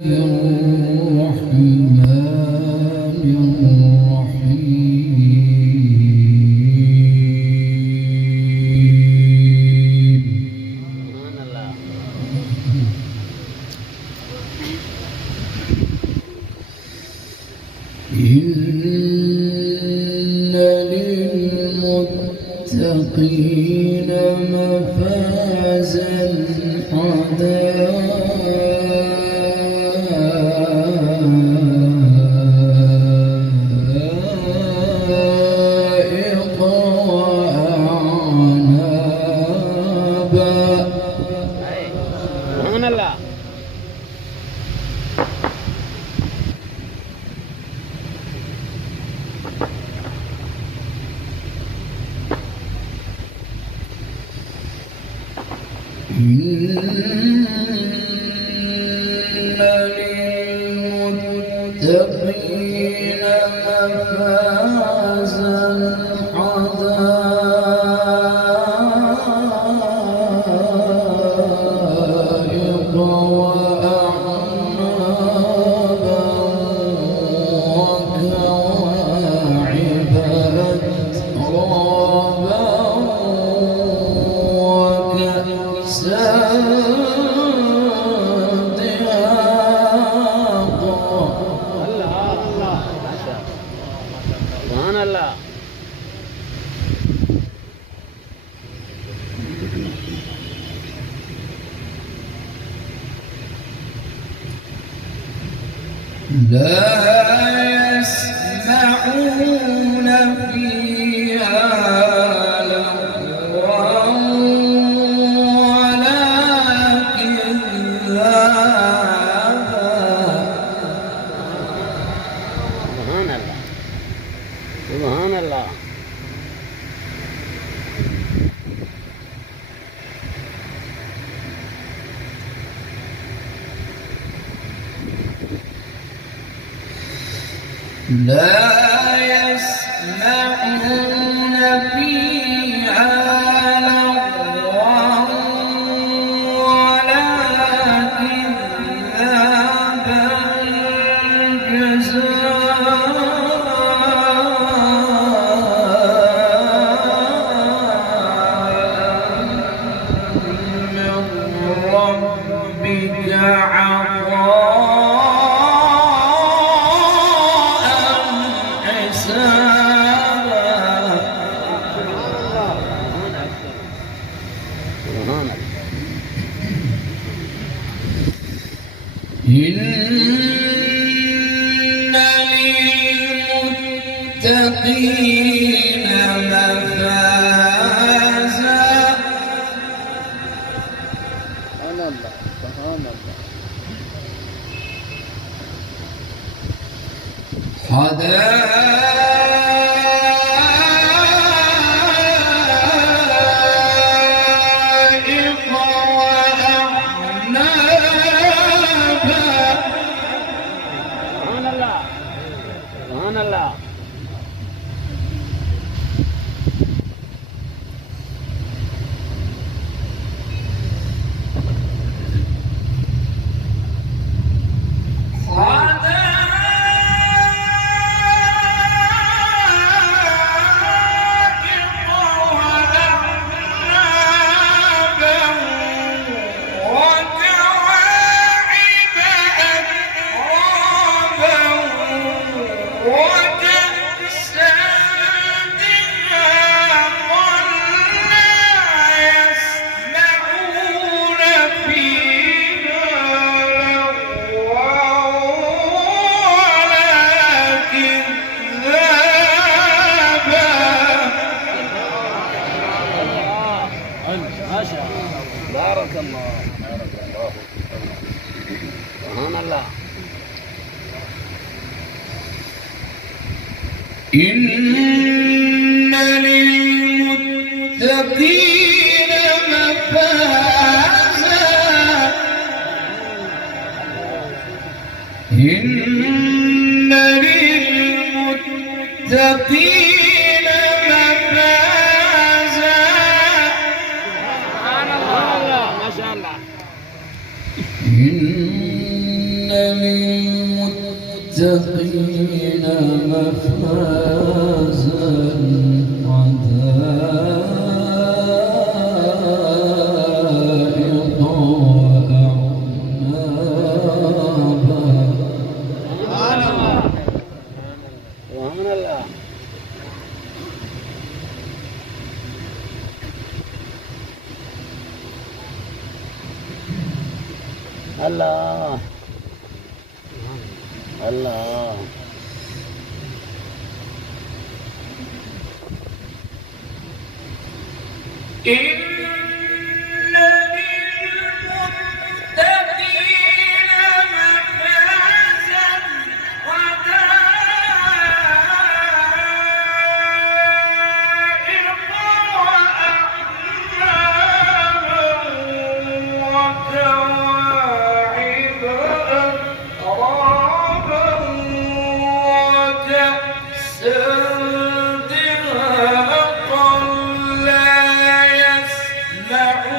الرحمن الرحيم إن للمتقين مفازا حدائق وأعنابا. سبحان الله. إن للمتقين مفازا حدائق وأعنابا وكواعب أترابا وكأسا دهاقا. سبحان الله. لا يسمعون فيها لغوا ولا كذابا. سبحان الله. سبحان الله. لا يسمعون فيها لغوا ولا كذابا جزاء من ربك إن للمتقين مفازا حدائق وأعنابا. سبحان الله. سبحان الله. ما شاء الله. بارك الله. بارك الله. سبحان الله. إن للمتقين مفازا إن للمتقين مفازا. سبحان الله. ما شاء الله. إن للمتقين مفازا حدائق وأعنابا. سبحان الله. الله الله. إن للمتقين مفازا حدائق وأعنابا وكواعب أترابا وكأسا دهاقا لا يسمعون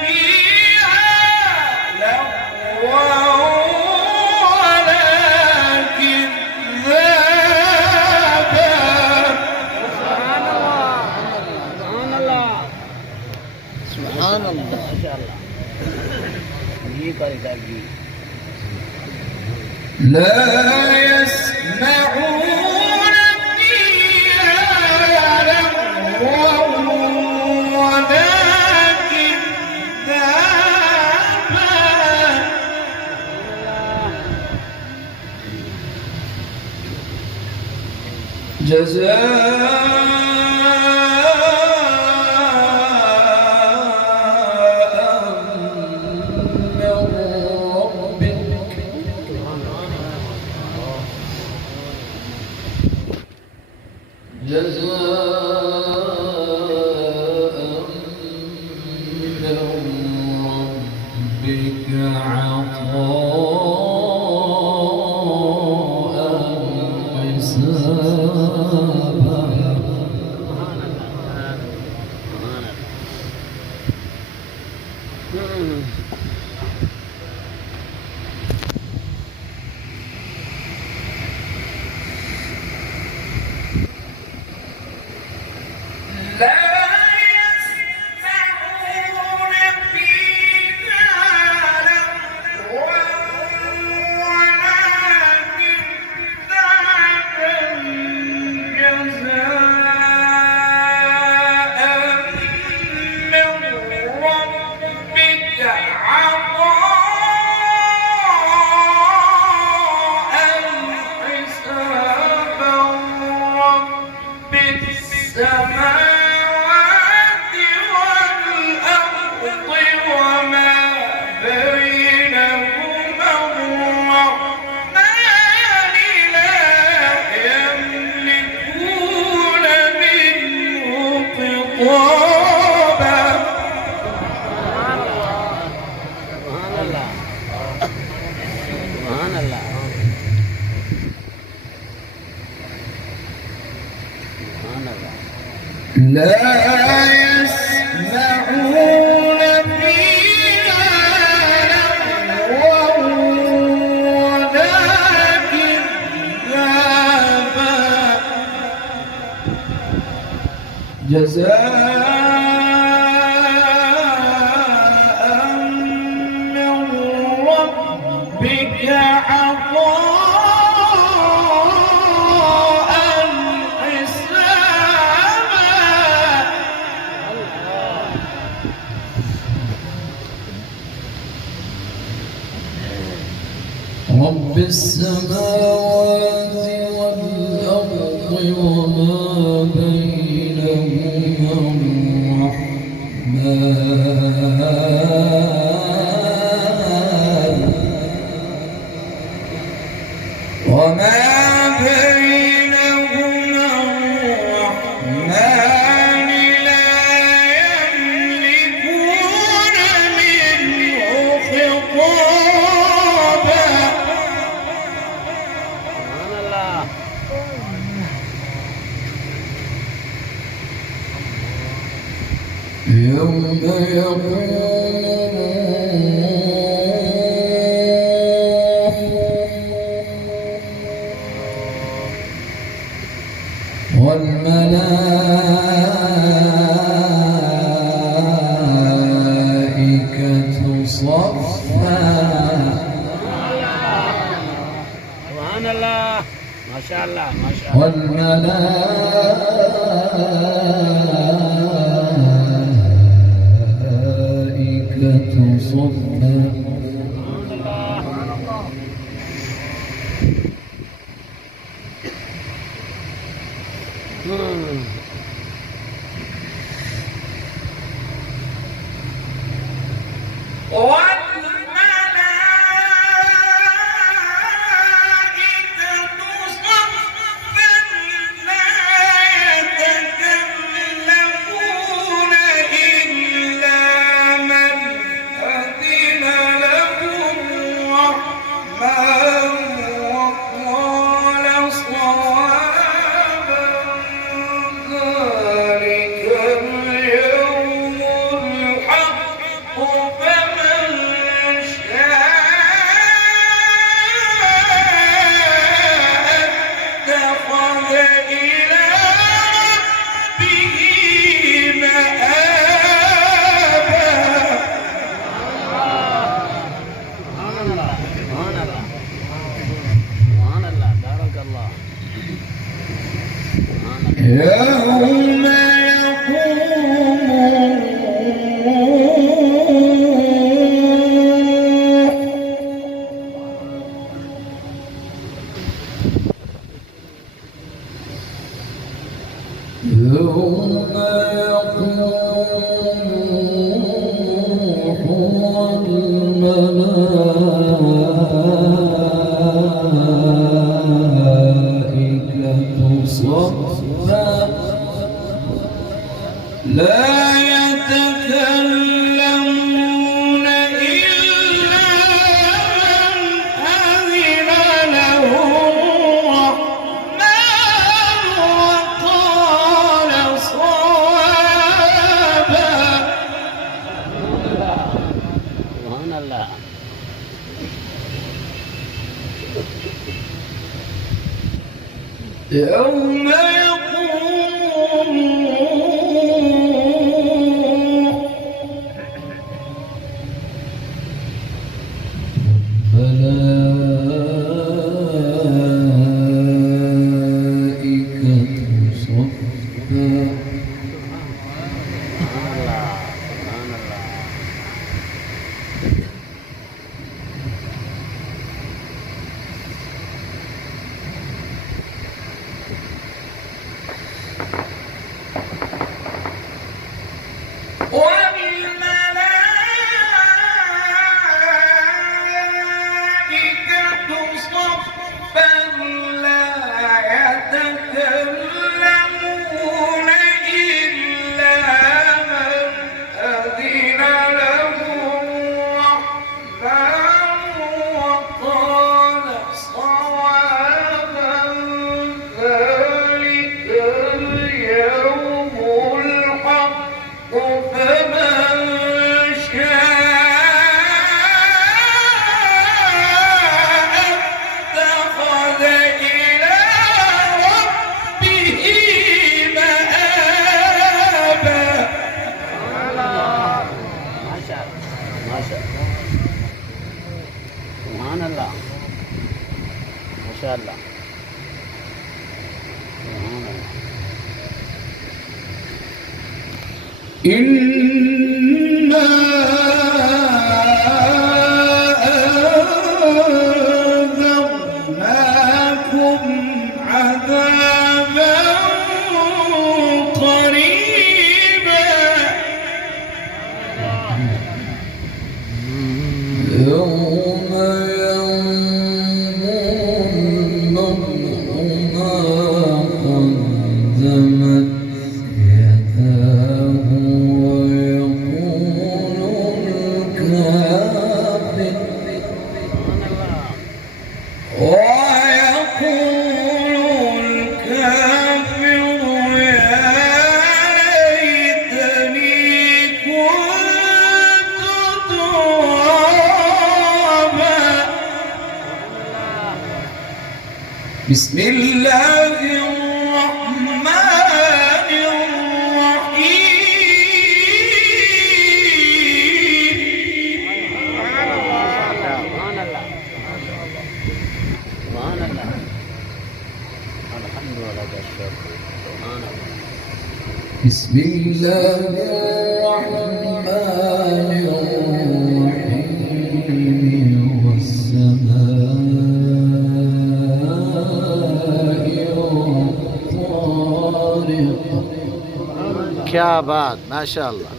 فيها لغوا ولا كذابا. سبحان الله. سبحان الله. ما شاء الله. ये करेगा जी. لا يسمعون فيها لغوا ولا كذابا. جزاء من ربك عطاء حسابا. لا يسمعون فيها لغوا ولا كذابا. جزاء من ربك عطاء حسابا. رب السماوات والأرض وما بينهما الرحمن لا يملكون منه خطابا. سبحان الله. سبحان الله. سبحان الله. سبحان الله. لا يسمعون فيها لغوا ولا كذابا. جزاء من ربك عطاء حسابا. رب السماوات والأرض وما بينهما الرحمن. وما بينهما الرحمن لا يملكون منه خطابا. سبحان الله. يوم يقوم ما شاء الله ما شاء الله. والملائكة صفا يوم والملائكة صفا لا يتكلمون إلا من أذن له الرحمن وقال صوابا. سبحان الله. يوم يقوم الملائكة صفا والملائكة صفا لا يتكلمون إلا من أذن له الرحمن وقال صوابا. ذلك اليوم الحق فمن اتخذ إلى ربه مآبا. ما شاء الله ما شاء الله. سبحان الله ما شاء الله. سبحان الله. إنا أنذرناكم عذابا قريبا يوم ينظر المرء ما قدمت يداه ويقول الكافر يا ليتني كنت ترابا. بسم الله الرحمن الرحيم. سبحان الله. سبحان الله. بسم الله الرحمن الرحيم والسماء والطارق. क्या बात, माशाअल्लाह.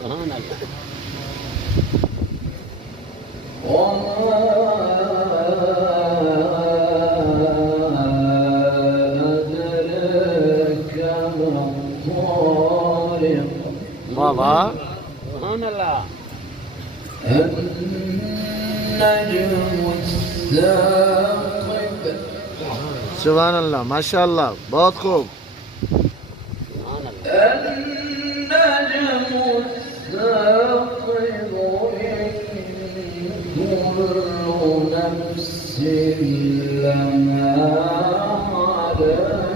بابا سبحان الله. النجم الثاقب. सुभान अल्लाह, माशाअल्लाह, बहुत खूब. سبحان الله. النجم الثاقب كل نفس لما عليها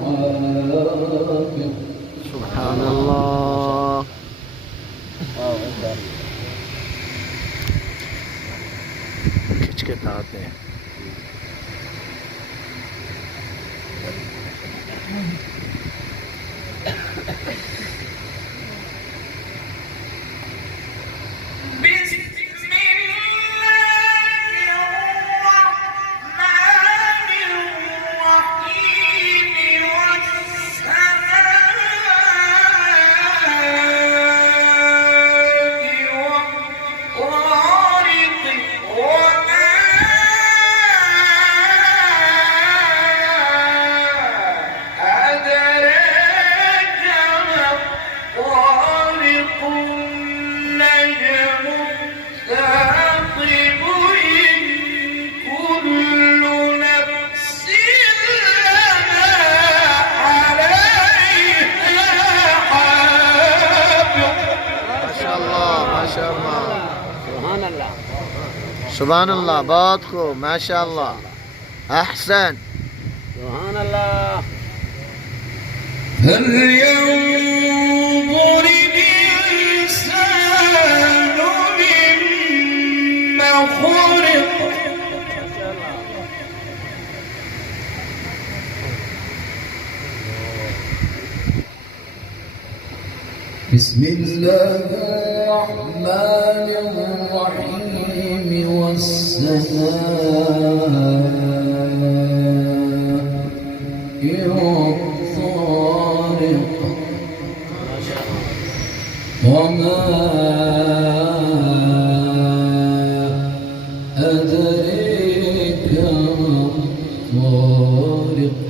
حافظ. سبحان الله. खिंच के ताते हैं. सुभान अल्लाह, बहुत खूब, माशाअल्लाह, अहसन. سبحان الله. هل ينظر الإنسان مما خلق. بسم الله الرحمن الرحيم والسماء والطارق وما أدريك ما الطارق.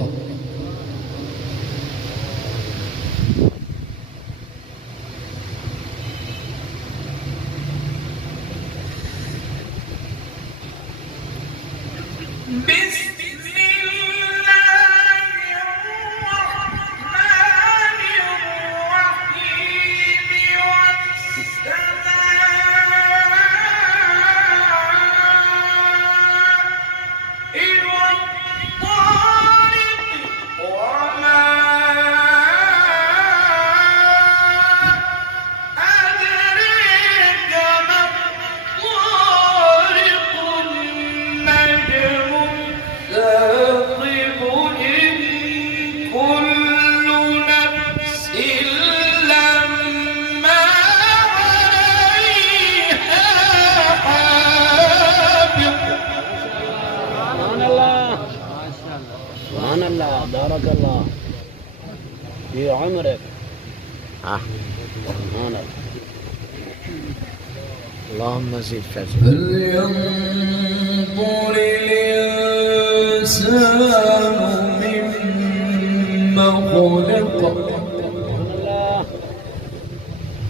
سبحان الله. بارك الله في عمرك. سبحان الله. اللهم زد فضل. هل ينظر الإنسان مما خلق.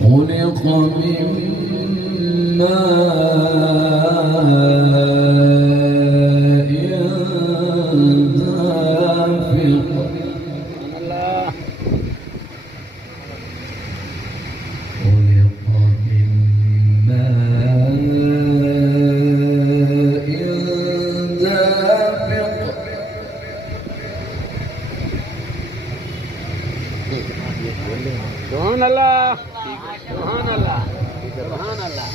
خلق من ماء دافق. خلق من ماء دافق. سبحان الله. سبحان الله. سبحان الله.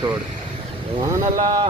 छोड़. سبحان الله.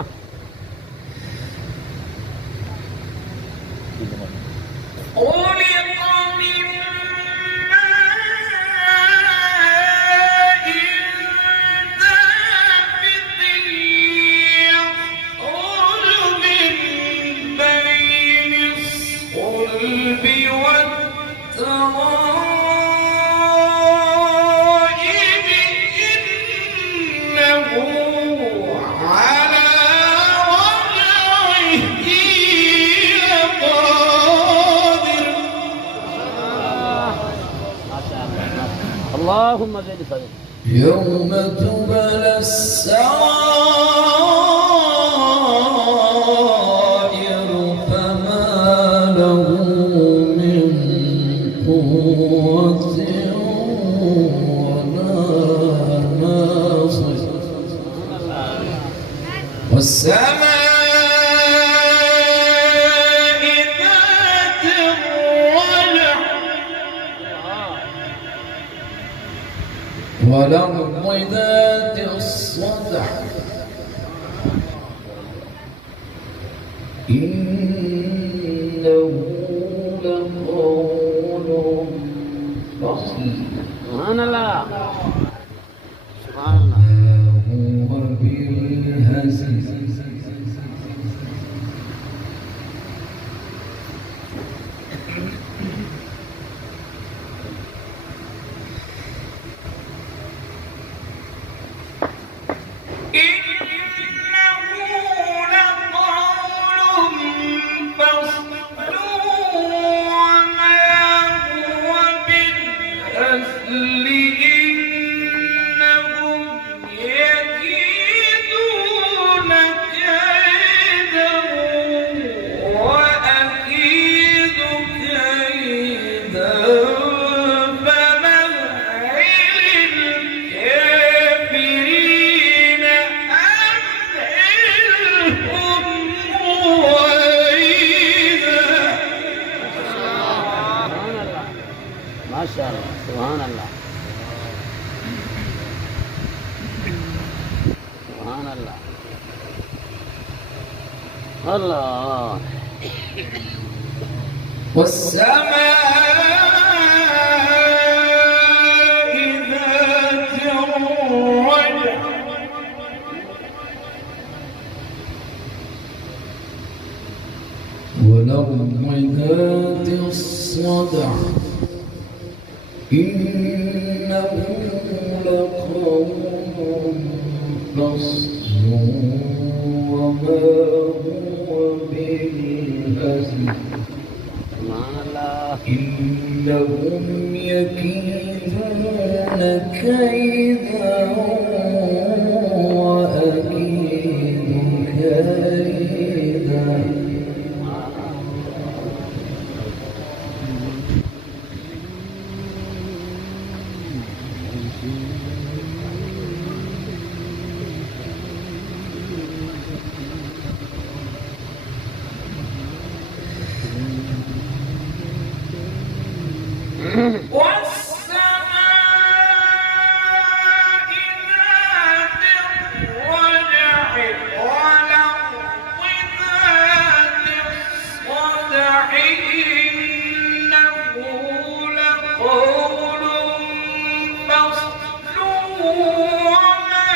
اللهم زد فضلك. يوم تبلى السرائر فما له من قوة ولا ناصر والسماء ذات الرجع والأرض ذات الصدع إنه لقول فصل سبحان الله. سبحان الله. ما هو بالهزل ما شاء الله. سبحان الله. سبحان الله. الله. والسماء ذات الرجع والأرض ذات الصدع إنه لقول فصل وما هو بالهزل سبحان الله. إنهم يكيدون كيدا وأكيد كيدا والسماء ذات الرجع والأرض ذات الصدع إنه لقول فصل وما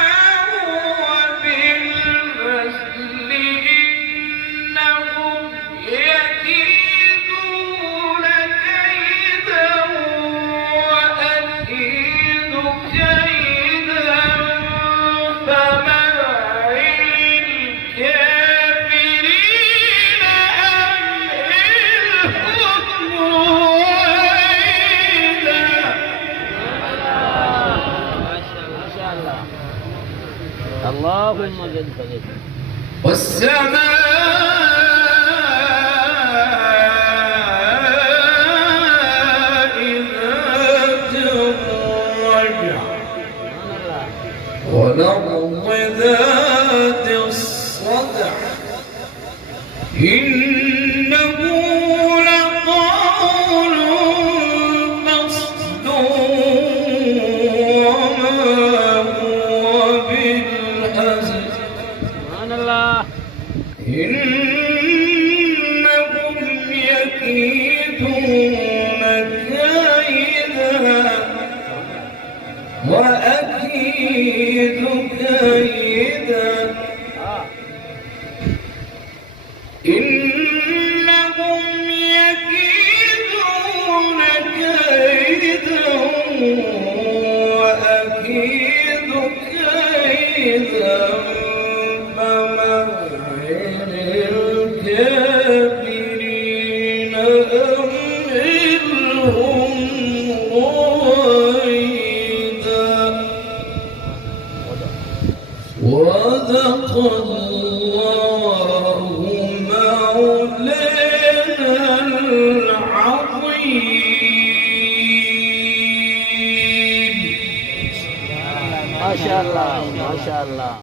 هو بالهزل إنهم يكيدون كيدا وأكيد كيدا فمهل الكافرين أمهلهم رويدا. ما شاء الله. اللهم زد فضلك. والسماء ذات الرجع والأرض ذات الصدع إنه لقول فصل وما هو بالهزل سبحان الله. إنهم يكيدون كيدا وأكيد كيدا إنهم يكيدون كيدا وأكيد كيدا فمهل الكافرين أمهلهم رويدا. صدق الله مولانا العظيم. ما شاء الله ما شاء الله.